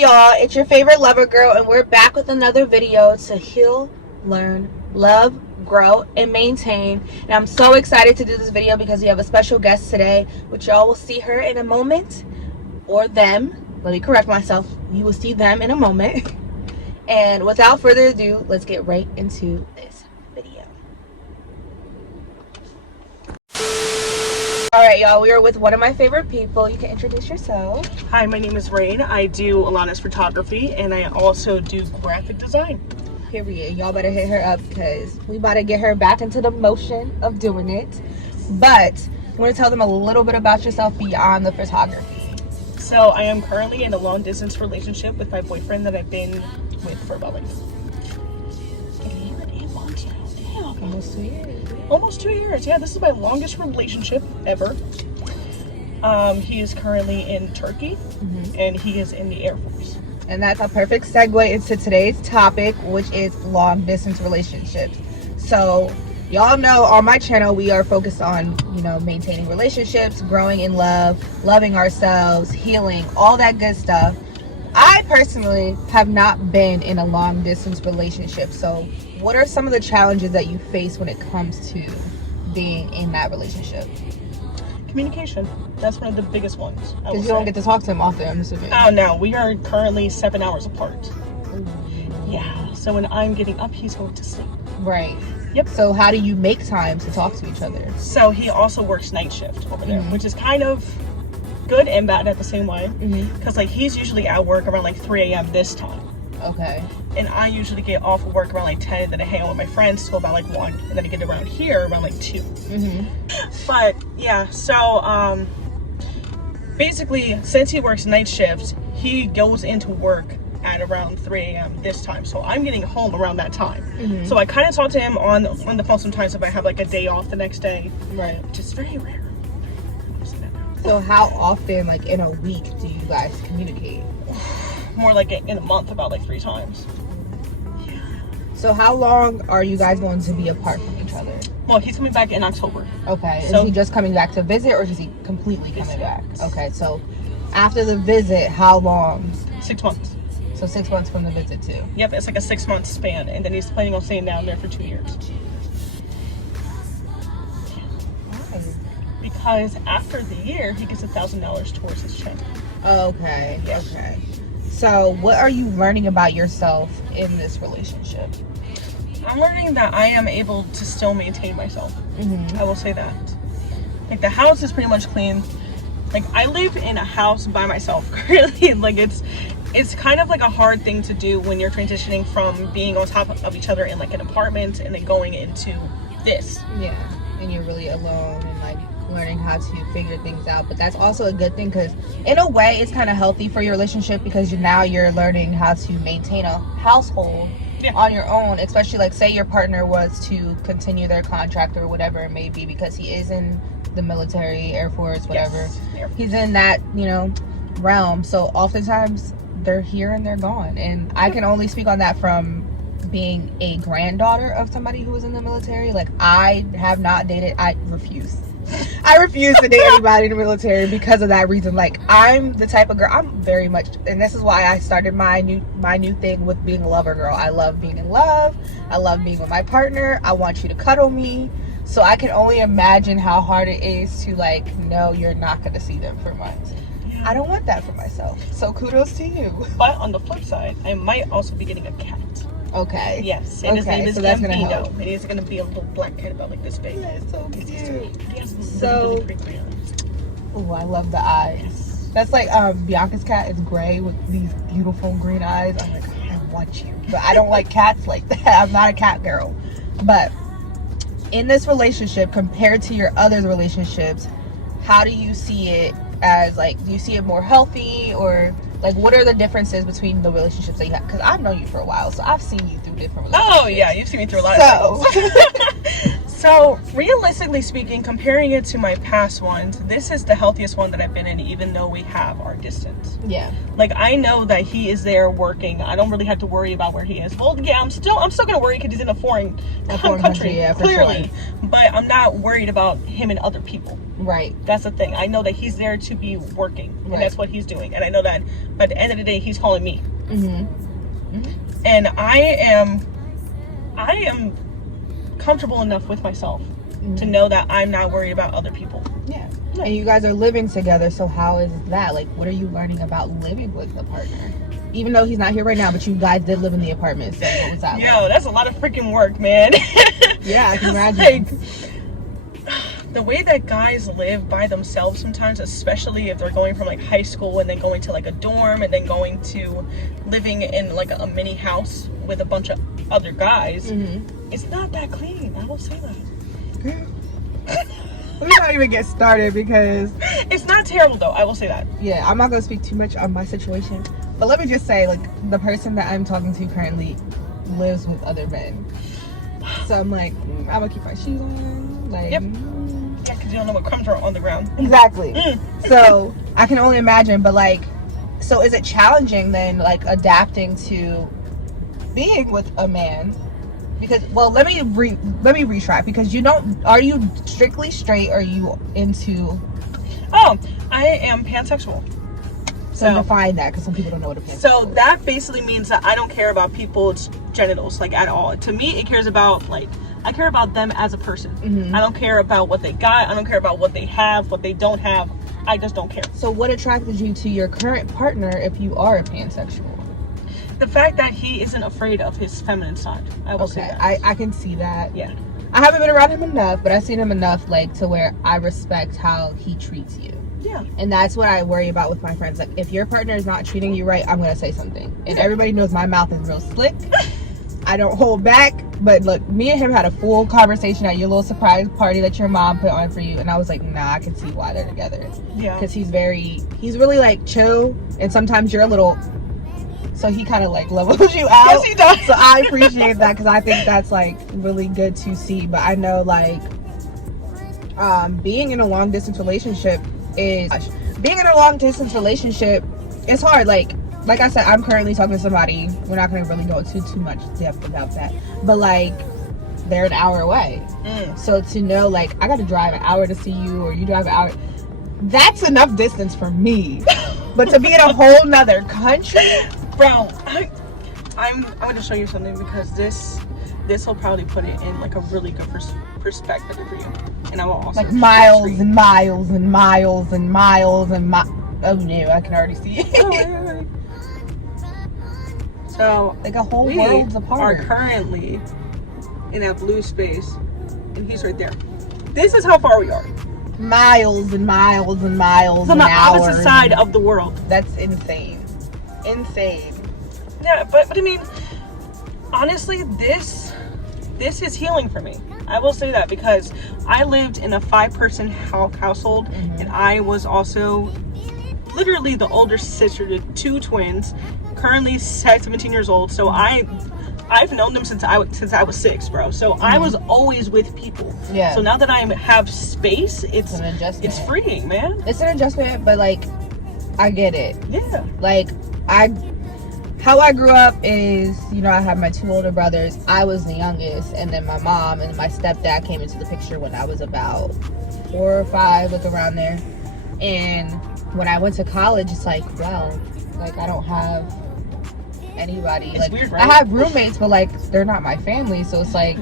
y'all, it's your favorite lover girl, and we're back with another video to heal, learn, love, grow, and maintain. And I'm so excited to do this video because we have a special guest today, which y'all will see her in a moment, or them. Let me correct myself. You will see them in a moment. And without further ado, let's get right into this video. Alright, y'all, we are with one of my favorite people. You can introduce yourself. Hi, my name is Rain. I do Alana's photography, and I also do graphic design. Period. Y'all better hit her up because we about to get her back into the motion of doing it. But I'm going to tell them a little bit about yourself beyond the photography. So I am currently in a long distance relationship with my boyfriend that I've been with for about like 8 months now. Damn. Almost 2 years. Almost 2 years. Yeah, this is my longest relationship ever. He is currently in Turkey, and he is in the Air Force. And that's a perfect segue into today's topic, which is long distance relationships. So y'all know on my channel we are focused on, maintaining relationships, growing in love, loving ourselves, healing, all that good stuff. I personally have not been in a long distance relationship. So what are some of the challenges that you face when it comes to being in that relationship? Communication. That's one of the biggest ones. Because you don't get to talk to him often, I'm assuming. Oh no, we are currently 7 hours apart. Ooh. Yeah, so when I'm getting up, he's going to sleep. Right. Yep. So how do you make time to talk to each other? So he also works night shift over there, which is kind of good and bad at the same way. Because he's usually at work around like 3 a.m. this time. Okay. And I usually get off of work around like 10, and then I hang out with my friends till about like 1, and then I get around here around like 2. But yeah, so basically, since he works night shifts, he goes into work at around 3 a.m. this time, so I'm getting home around that time. So I kind of talk to him on the phone sometimes if I have like a day off the next day, right? Which is very rare. So how often, like in a week, do you guys communicate? More like in a month, about like 3 times. Yeah. So how long are you guys going to be apart from each other? Well, he's coming back in October. Okay. So, is he just coming back to visit, or is he completely coming back? Okay. So after the visit, how long? 6 months. So 6 months from the visit too? Yep, it's like a 6-month span, and then he's planning on staying down there for 2 years. Why? Because after the year, he gets $1,000 towards his check. Okay. Yeah. Okay. So what are you learning about yourself in this relationship? I'm learning that I am able to still maintain myself. I will say that. Like, the house is pretty much clean. Like, I live in a house by myself currently. Like, it's kind of like a hard thing to do when you're transitioning from being on top of each other in like an apartment and then going into this. Yeah, and you're really alone and like learning how to figure things out. But that's also a good thing because in a way it's kind of healthy for your relationship because now you're learning how to maintain a household on your own, especially like say your partner was to continue their contract or whatever it may be, because he is in the military, Air Force, whatever. Yes. He's in that realm, so oftentimes they're here and they're gone. And I can only speak on that from being a granddaughter of somebody who was in the military. Like, I have not dated, I refuse to date anybody in the military because of that reason. Like, I'm the type of girl, I'm very much, and this is why I started my new thing with being a lover girl. I love being in love. I love being with my partner. I want you to cuddle me. So I can only imagine how hard it is to like know you're not going to see them for months. I don't want that for myself. So kudos to you. But on the flip side, I might also be getting a cat. Okay. Yes. And his name is Gambino. And he's going to be a little black cat about like this big. That's so cute. He has So, really creepy eyes. Oh, I love the eyes. Yes. That's like Bianca's cat is gray with these beautiful green eyes. I'm like, I want you. But I don't like cats like that. I'm not a cat girl. But in this relationship, compared to your other relationships, how do you see it as, like, do you see it more healthy, or like what are the differences between the relationships that you have? Because I've known you for a while, so I've seen you through different relationships. Oh yeah, you've seen me through a lot of cycles. So realistically speaking, comparing it to my past ones, this is the healthiest one that I've been in, even though we have our distance. Yeah. Like, I know that he is there working. I don't really have to worry about where he is. Well, yeah, I'm still gonna worry because he's in a foreign country, yeah, clearly. Sure. But I'm not worried about him and other people. Right. That's the thing. I know that he's there to be working, and Right. that's what he's doing. And I know that by the end of the day, he's calling me. Mm-hmm. And I am comfortable enough with myself to know that I'm not worried about other people. Yeah. And you guys are living together, so how is that? Like, what are you learning about living with a partner? Even though he's not here right now, but you guys did live in the apartment, so what was that like? Yo, that's a lot of freaking work, man. Yeah, I can imagine. Like, the way that guys live by themselves sometimes, especially if they're going from like high school and then going to like a dorm and then going to living in like a mini house with a bunch of other guys, it's not that clean. I will say that. Let me not even get started because it's not terrible though. I will say that. Yeah, I'm not gonna speak too much on my situation, but let me just say, like, the person that I'm talking to currently lives with other men, so I'm like, I'm gonna keep my shoes on, like, Yep. Yeah, because you don't know what crumbs are on the ground. Exactly. So I can only imagine, but like, so is it challenging then, like, adapting to being with a man? Because, well, let me retry, because are you strictly straight, or are you into... Oh, I am pansexual. So define that, because some people don't know what a pansexual is. So that basically means that I don't care about people's genitals, like, at all. To me, it cares about, like, I care about them as a person. I don't care about what they got. I don't care about what they have, what they don't have. I just don't care. So what attracted you to your current partner if you are a pansexual? The fact that he isn't afraid of his feminine side. I will say that. I can see that. Yeah. I haven't been around him enough, but I've seen him enough, like, to where I respect how he treats you. Yeah. And that's what I worry about with my friends. Like, if your partner is not treating you right, I'm going to say something. And everybody knows my mouth is real slick. I don't hold back. But look, me and him had a full conversation at your little surprise party that your mom put on for you. And I was like, nah, I can see why they're together. Yeah. Because he's really, like, chill. And sometimes you're a little... So he kind of, like, levels you out. Yes, he does. So I appreciate that, because I think that's, like, really good to see. But I know, like, being in a long distance relationship is hard. Like I said, I'm currently talking to somebody. We're not going to really go into too much depth about that. But, like, they're an hour away. So to know, like, I got to drive an hour to see you, or you drive an hour, that's enough distance for me. But to be in a whole nother country... Bro, I'm going to show you something, because this will probably put it in like a really good perspective for you. And I will also like miles and miles and miles and miles and oh no, I can already see it. So like a whole world's apart. We are currently in that blue space, and he's right there. This is how far we are. Miles and miles and miles. It's on the opposite side of the world. That's insane. Insane. Yeah, but I mean, honestly, this is healing for me. I will say that, because I lived in a 5-person household, and I was also literally the older sister to 2 twins, currently 17 years old. So I've known them since I was 6, bro. So I was always with people. Yeah. So now that I have space, it's an adjustment. It's freeing, man. It's an adjustment, but like, I get it. Yeah. Like, how I grew up is, you know, I have my 2 older brothers. I was the youngest, and then my mom and my stepdad came into the picture when I was about 4 or 5, like around there. And when I went to college, it's like, wow, like, I don't have anybody. It's like, weird, right? I have roommates, but like, they're not my family. So it's like,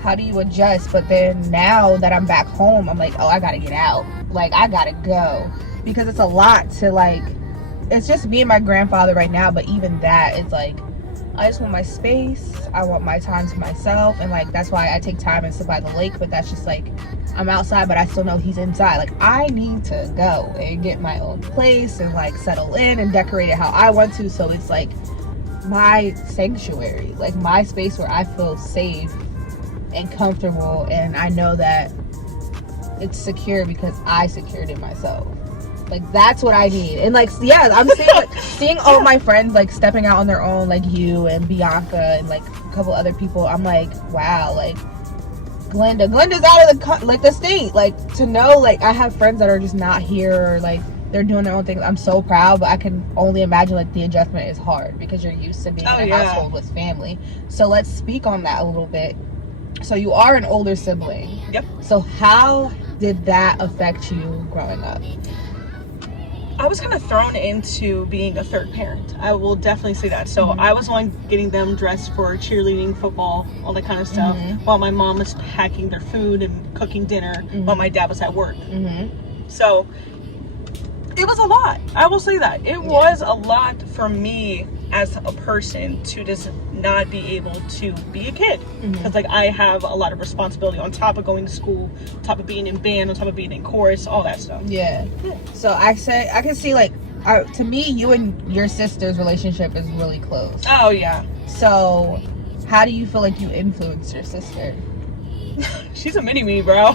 how do you adjust? But then now that I'm back home, I'm like, oh, I gotta get out. Like, I gotta go, because it's a lot to, like, it's just me and my grandfather right now. But even that, it's like, I just want my space. I want my time to myself. And like, that's why I take time and sit by the lake. But that's just like, I'm outside, but I still know he's inside. Like, I need to go and get my own place and like settle in and decorate it how I want to. So it's like my sanctuary, like my space where I feel safe and comfortable. And I know that it's secure because I secured it myself. Like, that's what I need. And like, yeah, I'm seeing like, seeing all my friends like stepping out on their own, like you and Bianca and like a couple other people. I'm like, wow, like Glenda's out of the state. Like, to know, like, I have friends that are just not here, or like they're doing their own thing. I'm so proud, but I can only imagine like the adjustment is hard because you're used to being in a household with family. So let's speak on that a little bit. So you are an older sibling. Yep. So how did that affect you growing up? I was kind of thrown into being a third parent. I will definitely say that. So I was the one getting them dressed for cheerleading, football, all that kind of stuff, while my mom was packing their food and cooking dinner, while my dad was at work. So it was a lot. I will say that. It was a lot for me as a person to just not be able to be a kid. Because like I have a lot of responsibility on top of going to school, on top of being in band, on top of being in chorus, all that stuff. Yeah. So I can see like, to me, you and your sister's relationship is really close. Oh yeah. So how do you feel like you influenced your sister? She's a mini me, bro.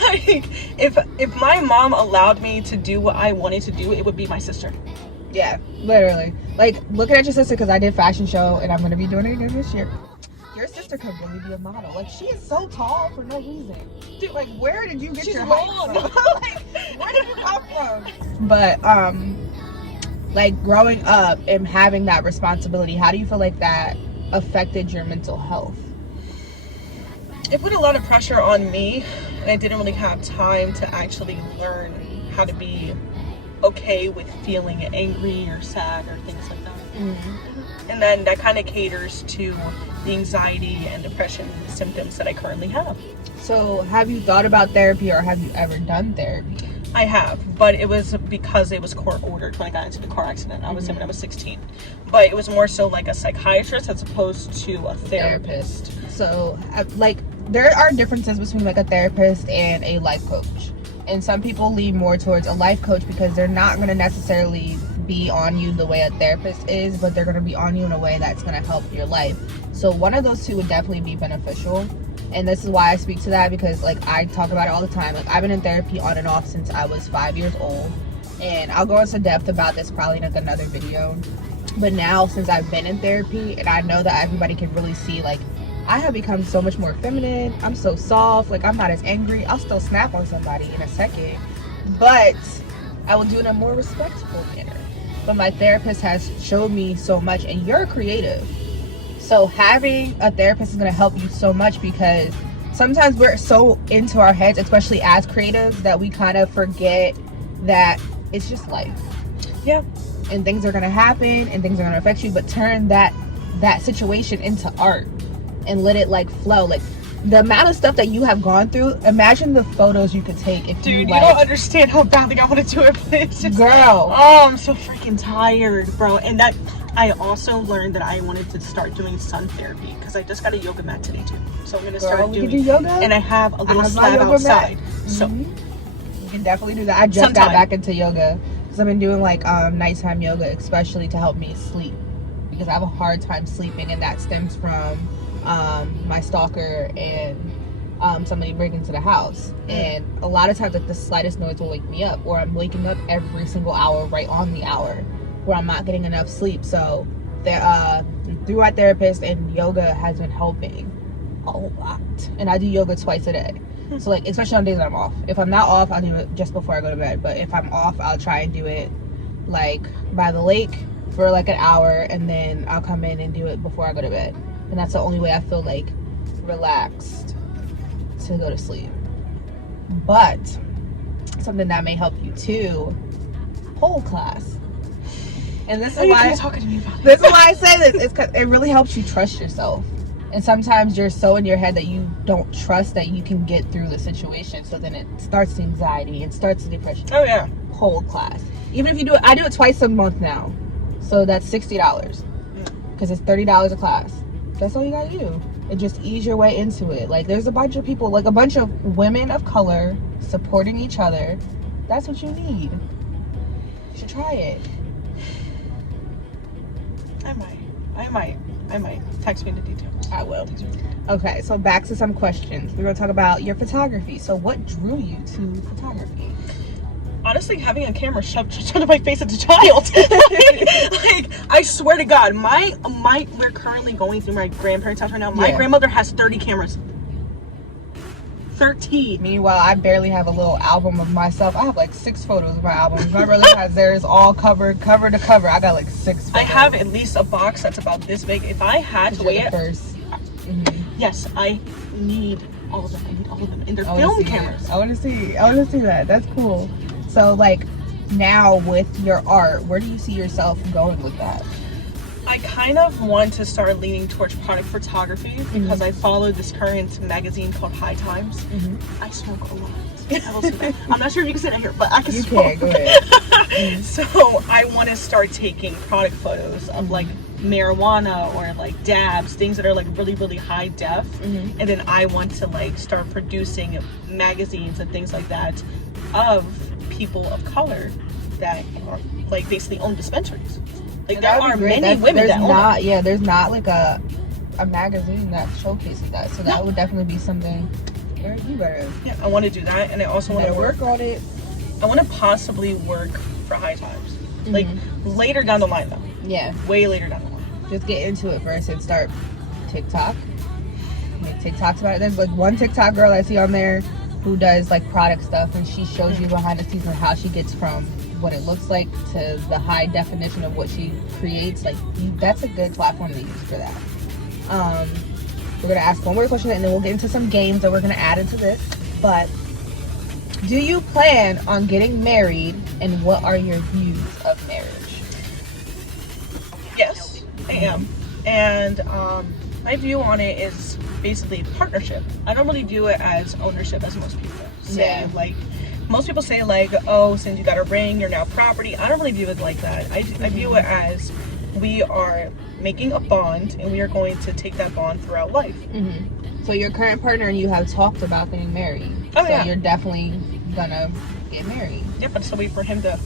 Like, if my mom allowed me to do what I wanted to do, it would be my sister. Yeah, literally. Like, looking at your sister, because I did fashion show, and I'm going to be doing it again this year. Your sister could really be a model. Like, she is so tall for no reason. Dude, like, where did you get your height from? Like, where did you come from? But, like, growing up and having that responsibility, how do you feel like that affected your mental health? It put a lot of pressure on me, and I didn't really have time to actually learn how to be okay with feeling angry or sad or things like that. And then that kind of caters to the anxiety and depression symptoms that I currently have. So have you thought about therapy, or have you ever done therapy? I have, but it was because it was court ordered when I got into the car accident. I was in when I was 16. But it was more so like a psychiatrist as opposed to a therapist. So like, there are differences between like a therapist and a life coach. And some people lean more towards a life coach because they're not going to necessarily be on you the way a therapist is, but they're going to be on you in a way that's going to help your life. So one of those two would definitely be beneficial. And this is why I speak to that, because like I talk about it all the time. Like, I've been in therapy on and off since I was 5 years old. And I'll go into depth about this probably in like another video. But now, since I've been in therapy, and I know that everybody can really see, like, I have become so much more feminine. I'm so soft. Like, I'm not as angry. I'll still snap on somebody in a second, but I will do it in a more respectful manner. But my therapist has showed me so much, and you're creative. So having a therapist is going to help you so much, because sometimes we're so into our heads, especially as creatives, that we kind of forget that it's just life. Yeah. And things are going to happen and things are going to affect you, but turn that situation into art and let it like flow. Like, the amount of stuff that you have gone through, imagine the photos you could take if Dude, like, you don't understand how badly I want to do it, but it's just, girl. Oh, I'm so freaking tired, bro. And that I also learned that I wanted to start doing sun therapy, because I just got a yoga mat today too. So I'm gonna start doing yoga. And I have a little slab outside. So you can definitely do that. I just got back into yoga because I've been doing like nighttime yoga, especially to help me sleep, because I have a hard time sleeping, and that stems from my stalker and somebody breaking into the house. And a lot of times, like, the slightest noise will wake me up, or I'm waking up every single hour right on the hour where I'm not getting enough sleep. So through our therapist, and yoga has been helping a lot. And I do yoga twice a day. So like, especially on days that I'm off. If I'm not off, I'll do it just before I go to bed. But if I'm off, I'll try and do it like by the lake for like an hour, and then I'll come in and do it before I go to bed. And that's the only way I feel like relaxed to go to sleep. But something that may help you too, pole class. And this is why talking to me about this is why I say this. It's 'cause it really helps you trust yourself. And sometimes you're so in your head that you don't trust that you can get through the situation. So then it starts the anxiety, it starts the depression. Oh yeah. Pole class. Even if you do it, I do it twice a month now. So that's $60. Because it's $30 a class. That's all you gotta do. And just ease your way into it. Like, there's a bunch of people, like a bunch of women of color supporting each other. That's what you need. You should try it. I might. Text me the details. I will. Okay, so back to some questions. We're gonna talk about your photography. So what drew you to photography? Honestly, having a camera shoved into my face as a child. like, I swear to God, we're currently going through my grandparents' house right now. My grandmother has 30 cameras. 13. Meanwhile, I barely have a little album of myself. I have like 6 photos of my albums. My brother has theirs all covered, cover to cover. I got like 6 photos. I have at least a box that's about this big. If I had to weigh it, Yes, I need all of them. I need all of them in their I wanna film see cameras. it. I want to see that. That's cool. So like now with your art, where do you see yourself going with that? I kind of want to start leaning towards product photography because I follow this current magazine called High Times. I smoke a lot. I will say that. I'm not sure if you can say that here, but I can smoke. You can, go ahead. So I want to start taking product photos of like marijuana or like dabs, things that are like really, really high def. And then I want to like start producing magazines and things like that of people of color that are like basically own dispensaries. Like there are many women that own it. Yeah, there's not like a magazine that showcases that. So that would definitely be something. Where you better. Yeah, I want to do that, and I also want to work on it. I want to possibly work for High Times, like later down the line, though. Yeah, way later down the line. Just get into it first and start TikTok. Make TikToks about it. There's like one TikTok girl I see on there who does like product stuff, and she shows you behind the scenes of how she gets from what it looks like to the high definition of what she creates. Like that's a good platform to use for that. We're gonna ask one more question and then we'll get into some games that we're gonna add into this. But do you plan on getting married, and what are your views of marriage? Yes, I am, and my view on it is basically partnership. I don't really view it as ownership as most people say. Yeah. Like most people say, like, oh, since you got a ring, you're now property. I don't really view it like that. I view it as we are making a bond, and we are going to take that bond throughout life. So your current partner and you have talked about getting married. Oh, yeah. So you're definitely gonna get married. Yeah, but still wait for him to,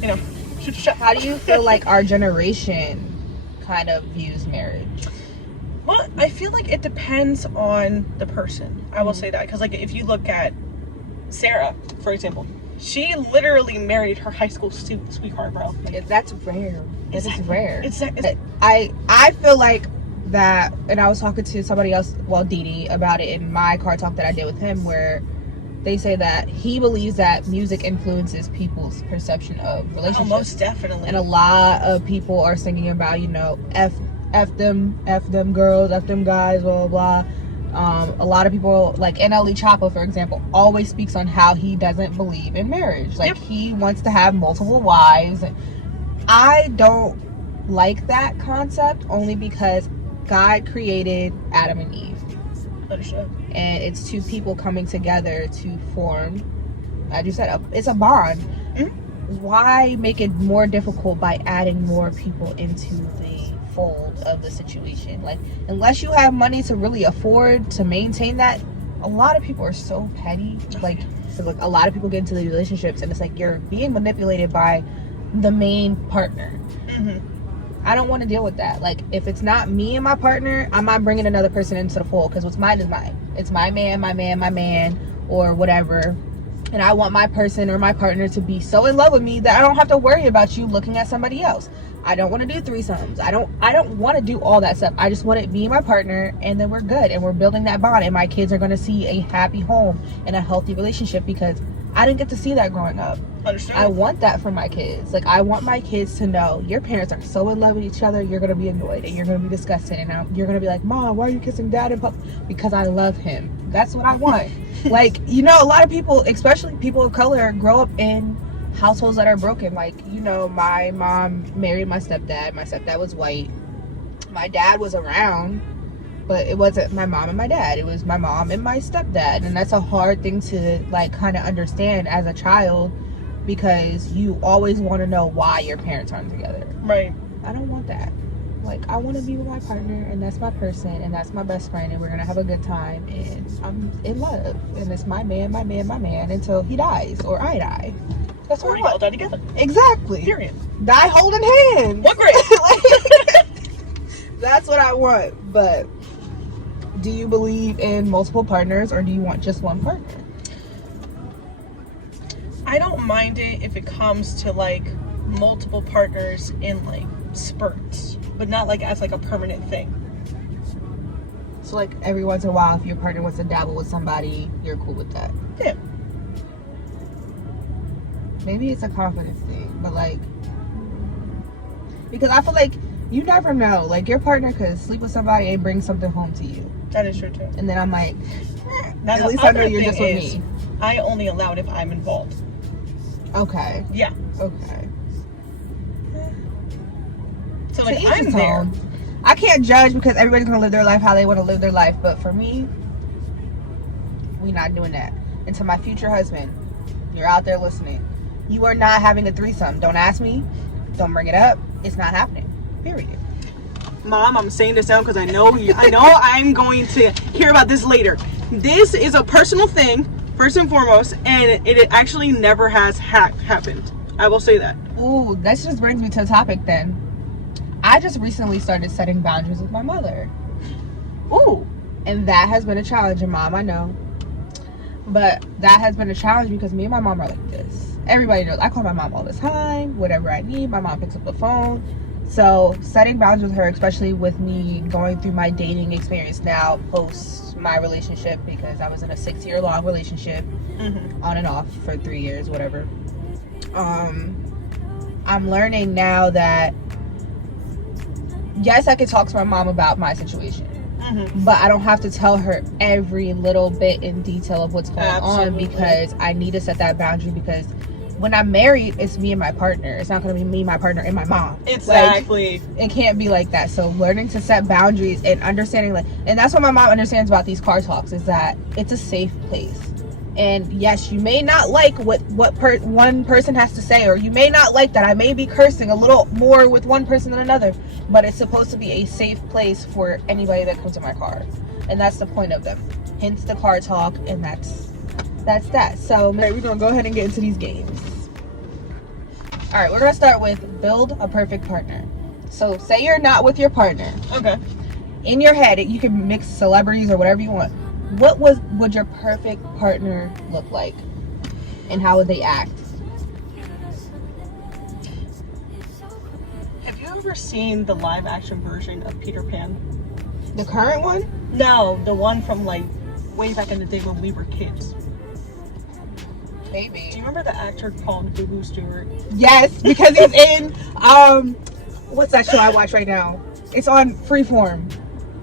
you know, shoot the shot. How do you feel like our generation kind of views marriage? Well, I feel like it depends on the person. I will say that, because like if you look at Sarah, for example, she literally married her high school sweetheart, bro. Like, That's rare. That is rare. I feel like that, and I was talking to somebody else, well, Didi, about it in my car talk that I did with him, where they say that he believes that music influences people's perception of relationships. Oh, most definitely. And a lot of people are singing about, you know, F them girls, F them guys, blah, blah, blah. A lot of people, like NLE Choppa, for example, always speaks on how he doesn't believe in marriage. Like, he wants to have multiple wives. I don't like that concept, only because God created Adam and Eve. Understood. And it's two people coming together to form, as you said, it's a bond. Why make it more difficult by adding more people into the fold of the situation? Like, unless you have money to really afford to maintain that, a lot of people are so petty. Like, a lot of people get into these relationships and it's like you're being manipulated by the main partner. I don't want to deal with that. Like, if it's not me and my partner, I'm not bringing another person into the fold, because what's mine is mine. It's my man, or whatever. And I want my person or my partner to be so in love with me that I don't have to worry about you looking at somebody else. I don't want to do threesomes. I don't want to do all that stuff. I just want it me and my partner, and then we're good, and we're building that bond, and my kids are going to see a happy home and a healthy relationship, because I didn't get to see that growing up. Understood. I want that for my kids. Like, I want my kids to know your parents are so in love with each other, you're going to be annoyed and you're going to be disgusted, and you're going to be like, Mom, why are you kissing Dad in public? Because I love him. That's what I want. Like, you know, a lot of people, especially people of color, grow up in households that are broken. Like, you know, my mom married my stepdad. My stepdad was white. My dad was around, but it wasn't my mom and my dad. It was my mom and my stepdad. And that's a hard thing to, like, kind of understand as a child, because you always want to know why your parents aren't together. Right. I don't want that. Like, I want to be with my partner, and that's my person, and that's my best friend, and we're going to have a good time, and I'm in love. And it's my man, until he dies, or I die. That's what I want. All die together. Exactly. Period. Die holding hands. What great. That's what I want. But do you believe in multiple partners, or do you want just one partner? I don't mind it if it comes to like multiple partners in like spurts, but not like as like a permanent thing. So like every once in a while, if your partner wants to dabble with somebody, you're cool with that. Yeah. Maybe it's a confidence thing, but like, because I feel like you never know. Like, your partner could sleep with somebody and bring something home to you. That is true too. And then I'm like, Now, at least I know you're just with me. I only allow it if I'm involved. Okay. Yeah. Okay. So like To each I'm his there. own. I can't judge because everybody's gonna live their life how they want to live their life. But for me, we not doing that. And to my future husband, you're out there listening. You are not having a threesome. Don't ask me. Don't bring it up. It's not happening. Period. Mom, I'm saying this down because I know I'm going to hear about this later. This is a personal thing, first and foremost, and it actually never has happened. I will say that. Ooh, that just brings me to a topic then. I just recently started setting boundaries with my mother. Ooh. And that has been a challenge. And Mom, I know. But that has been a challenge because me and my mom are like this. Everybody knows. I call my mom all the time. Whatever I need, my mom picks up the phone. So setting boundaries with her, especially with me going through my dating experience now post my relationship, because I was in a 6-year-long relationship, on and off for 3 years, whatever. I'm learning now that yes, I could talk to my mom about my situation, but I don't have to tell her every little bit in detail of what's going on, because I need to set that boundary, because when I'm married, it's me and my partner. It's not going to be me, my partner, and my mom. Exactly. Like, it can't be like that. So learning to set boundaries and understanding, like, and that's what my mom understands about these car talks, is that it's a safe place. And yes, you may not like what one person has to say, or you may not like that I may be cursing a little more with one person than another, but it's supposed to be a safe place for anybody that comes in my car, and that's the point of them. Hence the car talk, and that's that. So we're gonna go ahead and get into these games. All right, we're gonna start with build a perfect partner. So say you're not with your partner. Okay. In your head, you can mix celebrities or whatever you want. What would your perfect partner look like, and how would they act? Have you ever seen the live action version of Peter Pan? The current one? No, the one from like way back in the day when we were kids. Maybe. Do you remember the actor called Boo Stewart? Yes, because he's in what's that show I watch right now? It's on Freeform.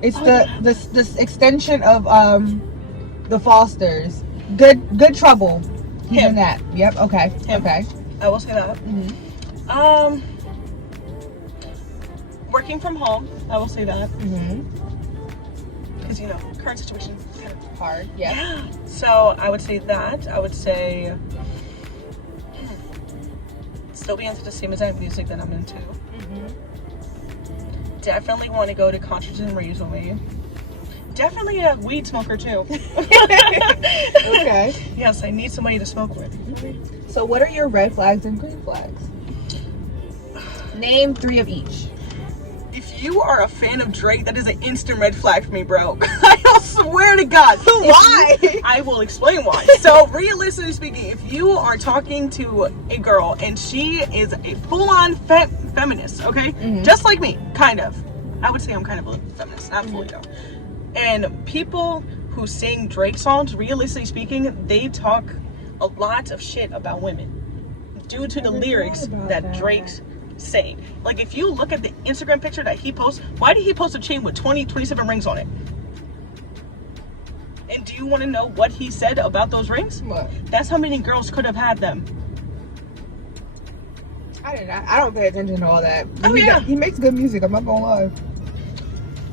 It's the extension of the Fosters. Good Trouble. He's in that. Yep. Okay. Him. Okay. I will say that. Working from home. I will say that. Because current situation is kind of Hard. Yeah. So I would say that. I would say still be into the same exact music that I'm into. Definitely want to go to concerts and raves with me. Definitely a weed smoker too. Okay. Yes, I need somebody to smoke with. So what are your red flags and green flags? Name 3 of each. If you are a fan of Drake, that is an instant red flag for me, bro. I swear to God. Why? I will explain why. So, realistically speaking, if you are talking to a girl and she is a full-on feminist, okay? Just like me, kind of. I would say I'm kind of a feminist, not fully though. And people who sing Drake songs, realistically speaking, they talk a lot of shit about women due to the lyrics that Drake's saying. Like, if you look at the Instagram picture that he posts, why did he post a chain with 27 rings on it? And do you want to know what he said about those rings? What? That's how many girls could have had them. I don't pay attention to all that. Oh, yeah. He makes good music, I'm not gonna lie.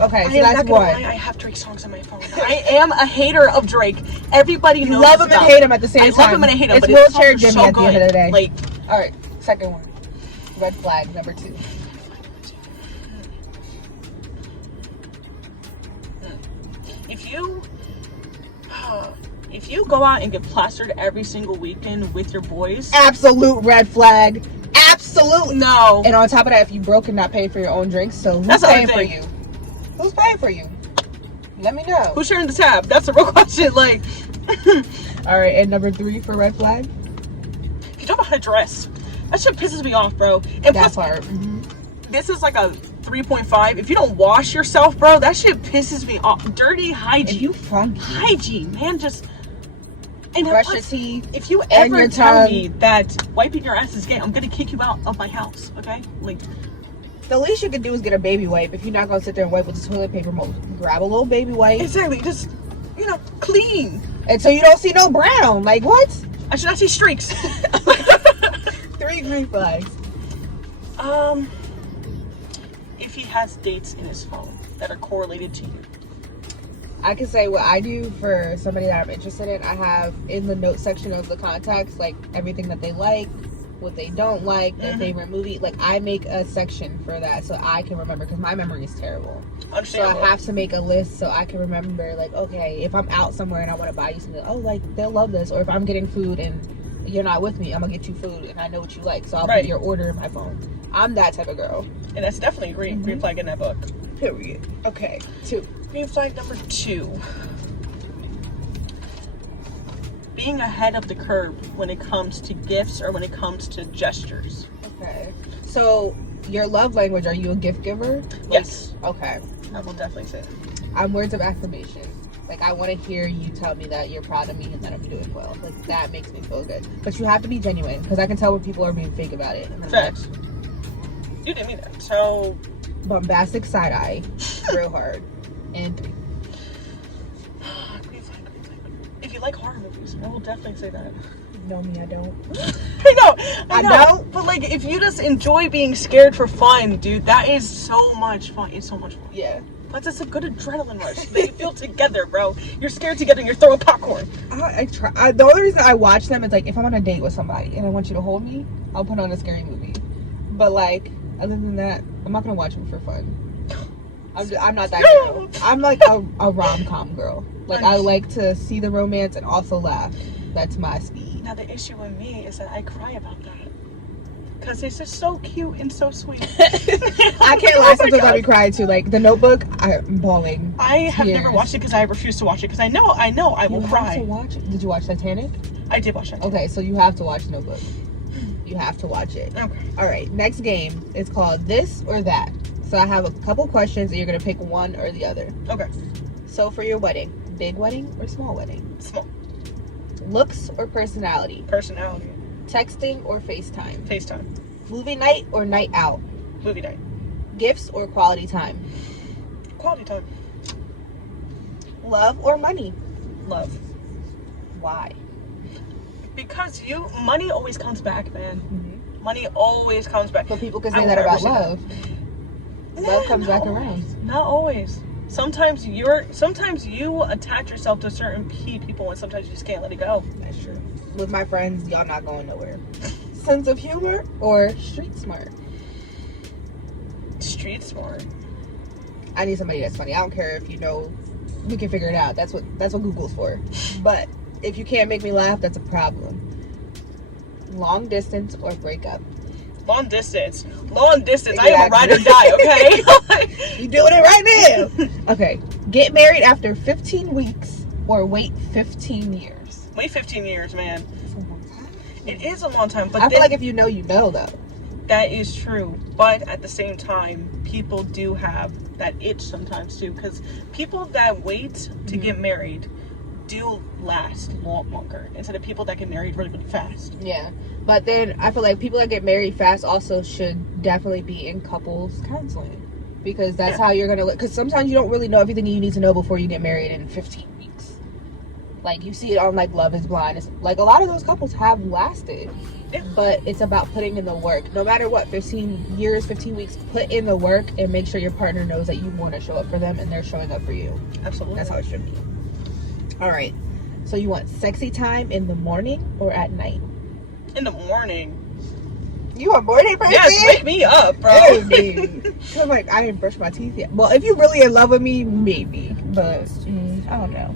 Okay, so I am that's not gonna one. lie, I have Drake songs on my phone. I am a hater of Drake. Everybody knows. You love him and hate him at the same time. I love him and I hate him, it's but his wheelchair songs are Jimmy so at the end of the day. Like, all right, second one. Red flag number 2. if you go out and get plastered every single weekend with your boys, Absolute red flag. Absolute. no. And on top of that, if you broke and not paid for your own drinks, so who's That's the other paying for thing. you? Who's paying for you? Let me know. Who's sharing the tab? That's the real question. Like, All right, and number 3 for red flag. you don't know how to dress. That shit pisses me off, bro. And That plus, part. this is like a 3.5. If you don't wash yourself, bro, that shit pisses me off. Dirty hygiene. If you funky, Hygiene, man, just. And brush plus, your teeth. if you and ever your tell tongue. me that wiping your ass is gay, I'm gonna kick you out of my house, okay? Like, The least you can do is get a baby wipe. If you're not gonna sit there and wipe with the toilet paper mold, grab a little baby wipe. Exactly. Just, clean. And so you don't see no brown. Like, what? I should not see streaks. 3 green flags. If he has dates in his phone that are correlated to you. I can say what I do for somebody that I'm interested in. I have in the notes section of the contacts, like everything that they like, what they don't like, their favorite movie. Like, I make a section for that so I can remember, because my memory is terrible. So I have to make a list so I can remember, like, okay, if I'm out somewhere and I want to buy you something, oh, like, they'll love this. Or if I'm getting food and you're not with me, I'm going to get you food and I know what you like. So I'll put your order in my phone. I'm that type of girl. And that's definitely a green flag in that book. Period. Okay, 2. Green flag number 2. Being ahead of the curve when it comes to gifts or when it comes to gestures. Okay. So, your love language, are you a gift giver? Yes. Okay. I will definitely say that. I'm words of affirmation. Like, I want to hear you tell me that you're proud of me and that I'm doing well. Like, that makes me feel good. But you have to be genuine, because I can tell when people are being fake about it. And then Facts. You didn't mean that. So, bombastic side eye, real hard. And 3. If you like horror movies, I will definitely say that. No, me, I don't. I know. Don't. But like, if you just enjoy being scared for fun, dude, that is so much fun. It's so much fun. Yeah. But it's a good adrenaline rush. They feel together, bro. You're scared together and you're throwing popcorn. I try. The only reason I watch them is like if I'm on a date with somebody and I want you to hold me, I'll put on a scary movie. But like, other than that, I'm not gonna watch them for fun. I'm not that girl. I'm like a rom-com girl. Like, I like to see the romance and also laugh. That's my speed. Now the issue with me is that I cry about that. Because it's just so cute and so sweet. I can't lie, sometimes I'll be crying too. Like, The Notebook, I'm bawling. I have never watched it because I refuse to watch it. Because I know I will cry. You have to watch it. Did you watch Titanic? I did watch Titanic. Okay, so you have to watch The Notebook. You have to watch it. Okay. Alright, next game is called This or That. So I have a couple questions and you're going to pick one or the other. Okay. So for your wedding, big wedding or small wedding? Small. Looks or personality? Personality. Texting or FaceTime? FaceTime. Movie night or night out? Movie night. Gifts or quality time? Quality time. Love or money? Love. Why? Because money always comes back, man. Mm-hmm. Money always comes back. But people can say that about love. Love comes back always. Around. Not always. Sometimes you attach yourself to certain people, and sometimes you just can't let it go. That's true. With my friends, y'all not going nowhere. Sense of humor or street smart? Street smart. I need somebody that's funny. I don't care if you know. We can figure it out. That's what Google's for. But if you can't make me laugh, that's a problem. Long distance or breakup? Long distance. Exactly. I am a ride or die, okay? You doing it right now. Okay. Get married after 15 weeks or wait 15 years? Wait 15 years, man. It is a long time. But I feel like if you know, you know, though. That is true. But at the same time, people do have that itch sometimes, too. Because people that wait to get married do last longer instead of people that get married really, really fast. Yeah. But then I feel like people that get married fast also should definitely be in couples counseling, because that's how you're going to look. Because sometimes you don't really know everything you need to know before you get married in 15 weeks. Like, you see it on, like, Love is Blind. It's, like, a lot of those couples have lasted. Yeah. But it's about putting in the work. No matter what, 15 years, 15 weeks, put in the work and make sure your partner knows that you want to show up for them and they're showing up for you. Absolutely. That's how it should be. All right. So you want sexy time in the morning or at night? In the morning. You a morning person? Yes, wake me up, bro. Cause like, I didn't brush my teeth yet. Well, if you really in love with me, maybe. But I don't know.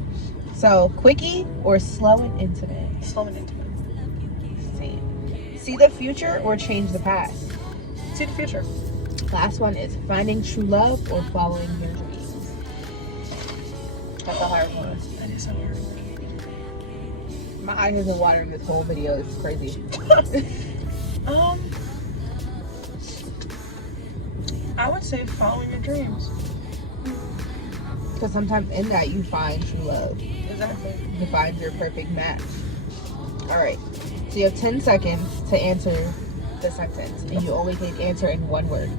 So, quickie or slow and intimate? Slow and intimate. See the future or change the past? See the future. Last one is finding true love or following your dreams. That's a hard one. That is so hard. My eyes have been watering this whole video. It's crazy. I would say following your dreams. Because sometimes in that you find true love. Exactly. You find your perfect match. Alright. So you have 10 seconds to answer the sentence. And you only can answer in one word.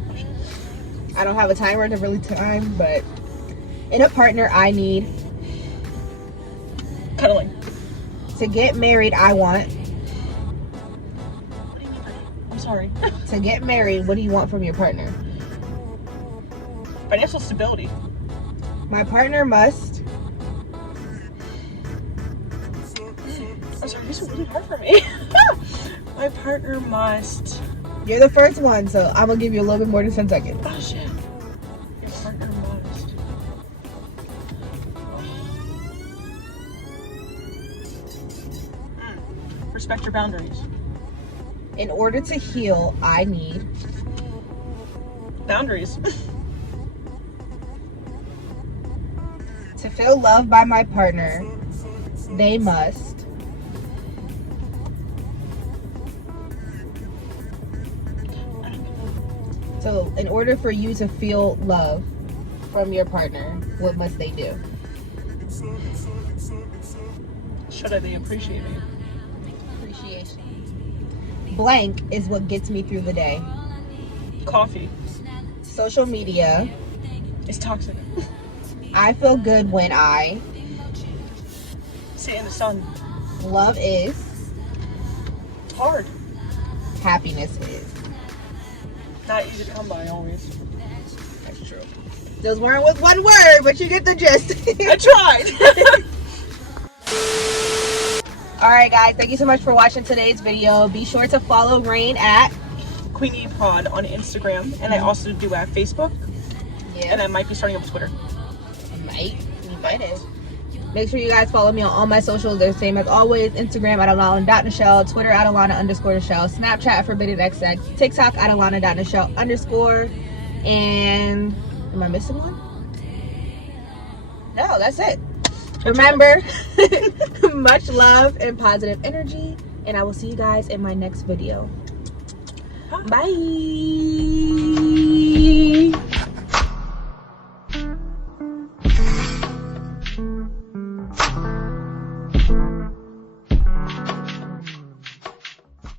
I don't have a timer to really time, but in a partner, I need Cuddling. to get married. I want What do you mean by that? I'm sorry. to get married. What do you want from your partner? Financial stability. My partner must. I'm sorry, this is really hard for me. My partner must. You're the first one, so I'm gonna give you a little bit more than 10 seconds. Oh shit. Your partner must. Respect your boundaries. In order to heal, I need Boundaries. to feel loved by my partner. They must. So, in order for you to feel love from your partner, what must they do? Should I be appreciating? Appreciation. Blank is what gets me through the day. Coffee. Social media. It's toxic. I feel good when I. Sit in the sun. Love is. Hard. Happiness is. Not easy to come by always. That's true. Those weren't with one word, but you get the gist. I tried. Alright guys, thank you so much for watching today's video. Be sure to follow Rain at Queenie Prod on Instagram, and I also do at Facebook, and I might be starting up Twitter. You might have. Make sure you guys follow me on all my socials. They're the same as always. Instagram at Alana.Nichelle, Twitter at Alana_Nichelle, Snapchat at ForbiddenXX, TikTok at Alana.Nichelle_. And am I missing one? No, that's it. Remember, much love and positive energy, and I will see you guys in my next video. Bye.